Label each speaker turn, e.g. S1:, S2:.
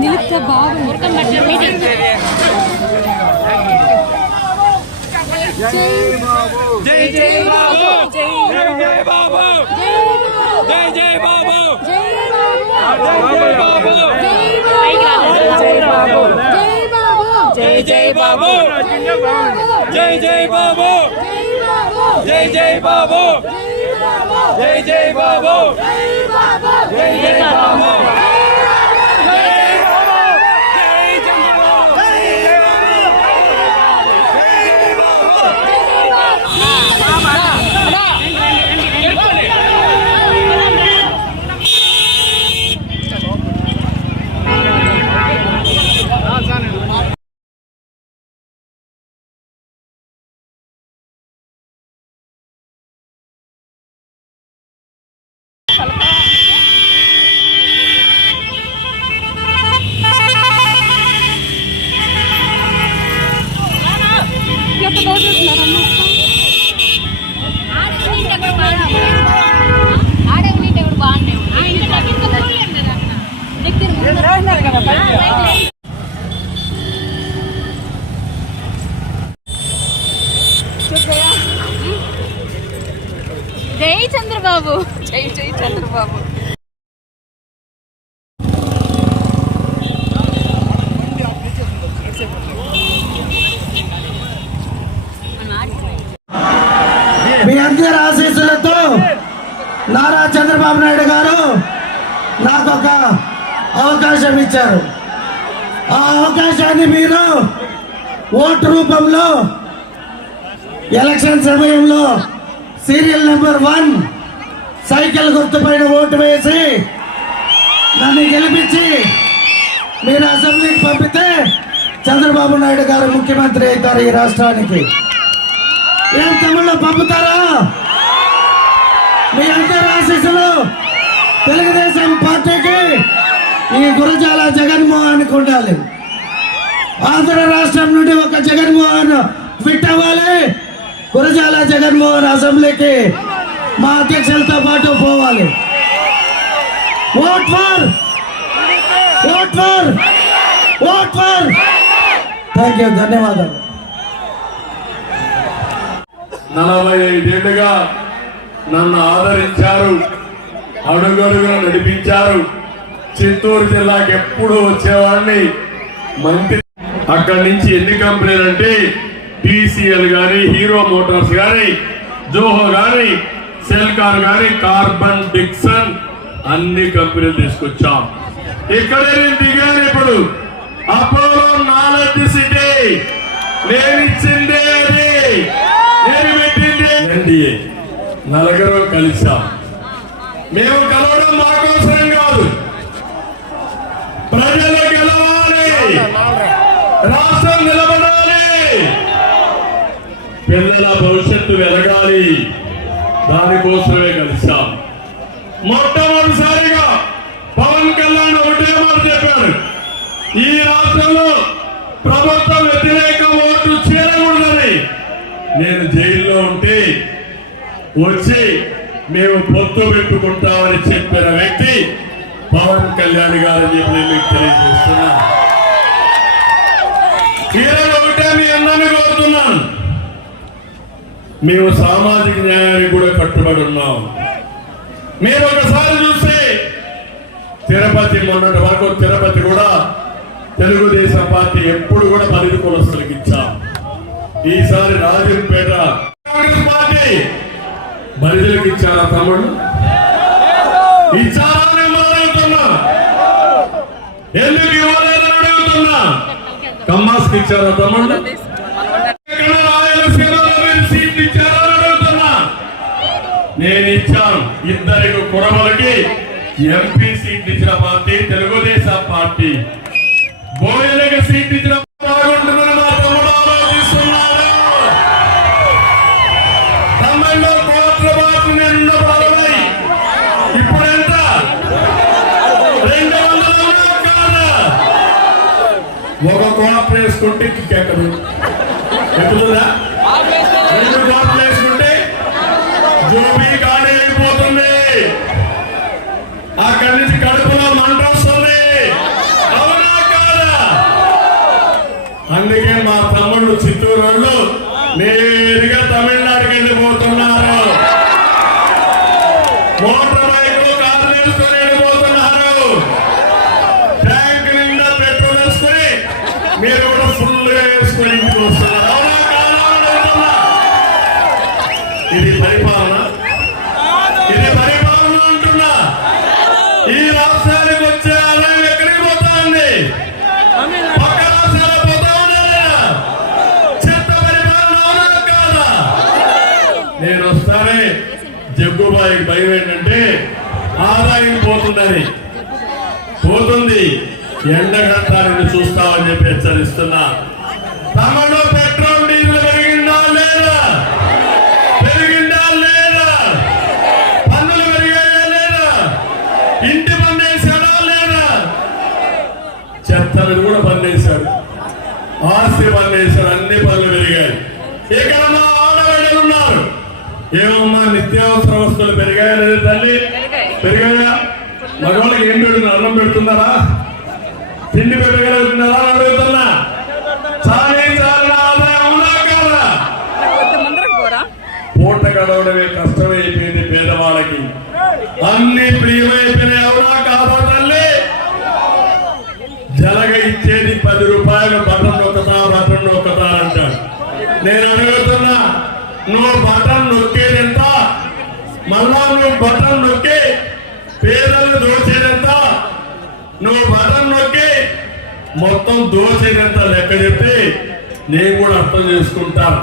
S1: నిలిపితే బాగా మురకం పట్టిన మీటింగ్
S2: జై జై బాబు జై జై బాబు జై జై బాబు జై జై బాబు జై జై బాబు జై జై బాబు జై జై బాబు జై జై బాబు! జై జై బాబు!
S1: జై చంద్రబాబు. జై జై చంద్రబాబు.
S3: మీ అందరి ఆశీస్సులతో నారా చంద్రబాబు నాయుడు గారు నాకు ఒక అవకాశం ఇచ్చారు ఆ అవకాశాన్ని మీరు ఓటు రూపంలో ఎలక్షన్ సమయంలో సీరియల్ నెంబర్ వన్ సైకిల్ గుర్తుపైన ఓటు వేసి నన్ను గెలిపించి మీరు అసెంబ్లీకి పంపితే చంద్రబాబు నాయుడు గారు ముఖ్యమంత్రి అవుతారు ఈ రాష్ట్రానికి. ఏం తమిళలో పంపుతారా? మీ అందరి ఆశీస్సులు తెలుగుదేశం పార్టీకి ఈ గురజాల జగన్మోహన్ ఉండాలి ఆంధ్ర రాష్ట్రం నుండి ఒక జగన్మోహన్ ఫిట్ అవ్వాలి గురజాల జగన్మోహన్ అసెంబ్లీకి మా అధ్యక్షులతో పాటు పోవాలి. Vote for vote for vote for. Thank you ధన్యవాదాలు.
S4: నలభై ఐదేళ్ళుగా నన్ను ఆదరించారు అడుగడుగున నడిపించారు. చిత్తూరు జిల్లాకి ఎప్పుడు వచ్చేవాడిని. మంత్రి అక్కడి నుంచి ఎన్ని కంపెనీలు అంటే టీసీఎల్ గాని హీరో మోటార్స్ గాని జోహో గాని సెల్కార్ గాని కార్బన్ డిక్సన్ అన్ని కంపెనీలు తీసుకొచ్చాం. ఇక్కడే నేను దిగాను ఇప్పుడు. Apollo knowledge city. నేను ఇచ్చిందే అది. నేను పెట్టింది. ఎన్డీఏ. నలుగురు కలిసాం. మేము కలవడం మాకు అవసరం కాదు. ప్రజలు గెలవాలి. రాష్ట్రం నిలబడాలి. పిల్లల భవిష్యత్తు వెలగాలి. దానికోసమే కలిసాం మొట్టమొదటిసారిగా పవన్ కళ్యాణ్ ఒకటే మాట చెప్పాడు. ఈ రాష్ట్రంలో ప్రభుత్వం వ్యతిరేక ఓటు చేరకూడదని. నేను జైల్లో ఉంటే వచ్చి మేము పొత్తు పెట్టుకుంటామని చెప్పిన వ్యక్తి పవన్ కళ్యాణ్ గారని చెప్పి నేను మీకు తెలియజేస్తున్నా. ఈరోజు ఒకటే మీ అందరినీ కోరుతున్నాను. మేము సామాజిక న్యాయానికి కూడా కట్టుబడి ఉన్నాం. మీరు ఒకసారి చూస్తే తిరుపతి మొన్నటి వరకు తిరుపతి కూడా తెలుగుదేశం పార్టీ ఎప్పుడు కూడా పరిధి కులస్తులకు ఇచ్చాం. ఈసారి రాజంపేట కాంగ్రెస్ పార్టీ బరిజలకు ఇచ్చారా తమ్ముడు ఇచ్చారా? ఎందుకు ఇవ్వలేదని అడుగుతున్నా? కమ్మాస్కి ఇచ్చారా తమ్ముడు నేను ఇచ్చాను. ఇద్దరికి కురమలకి ఎంపీ సీట్ ఇచ్చిన పార్టీ తెలుగుదేశం పార్టీ. బోయలకి సీట్ ఇచ్చిన ఒక కోట వేసుకుంటే కిక్కెక్కదు ఎక్కుతుందా రెండు కోట్లు వేసుకుంటే జోబీ ఖాళీ అయిపోతుంది అక్కడి నుంచి కడుపులో మంట వస్తుంది. అవునా కాదా? అందుకే మా తమ్ముళ్ళు చిత్తూరు నేను జగ్గుబాయికి భయం ఏంటంటే ఆదాయం పోతుందని. పోతుంది. ఎండగట్టాలని చూస్తామని చెప్పి హెచ్చరిస్తున్నా. తమలో పెట్రోల్ డీజిల్ పెరిగిందా లేదా? పెరిగిందా లేదా? పన్నులు పెరిగాయా లేదా? ఇంటి పన్నేసాడా లేదా? చెత్త కూడా పన్నేశాడు ఆస్తి పన్నేశాడు అన్ని పనులు పెరిగాయి. ఇక్కడ ఏమమ్మా నిత్యావసర వస్తువులు పెరిగాయా లేదా తల్లి? పెరిగాయా. మగవాళ్ళకి ఏం పెడుతున్నారు? అన్నం పెడుతున్నారా? తిండి పెట్టగలుగుతున్నారా అడుగుతున్నా. చాలీ ఆదాయం పూట గడవడమే కష్టమైపోయింది పేదవాళ్ళకి. అన్ని ప్రియమైపోయినాయి అవునా కాదా తల్లి? జలగ ఇచ్చేది పది రూపాయలు బటన్ నొక్కతా బటన్ నొక్కతా అంటాడు. నేను అడుగుతున్నా నువ్వు బటన్ బటన్ నొక్కి పేదలు దోచేదంత నువ్వు బటన్ నొక్కి మొత్తం దోచేదంత లెక్క చెప్తే నేను కూడా అర్థం చేసుకుంటాను.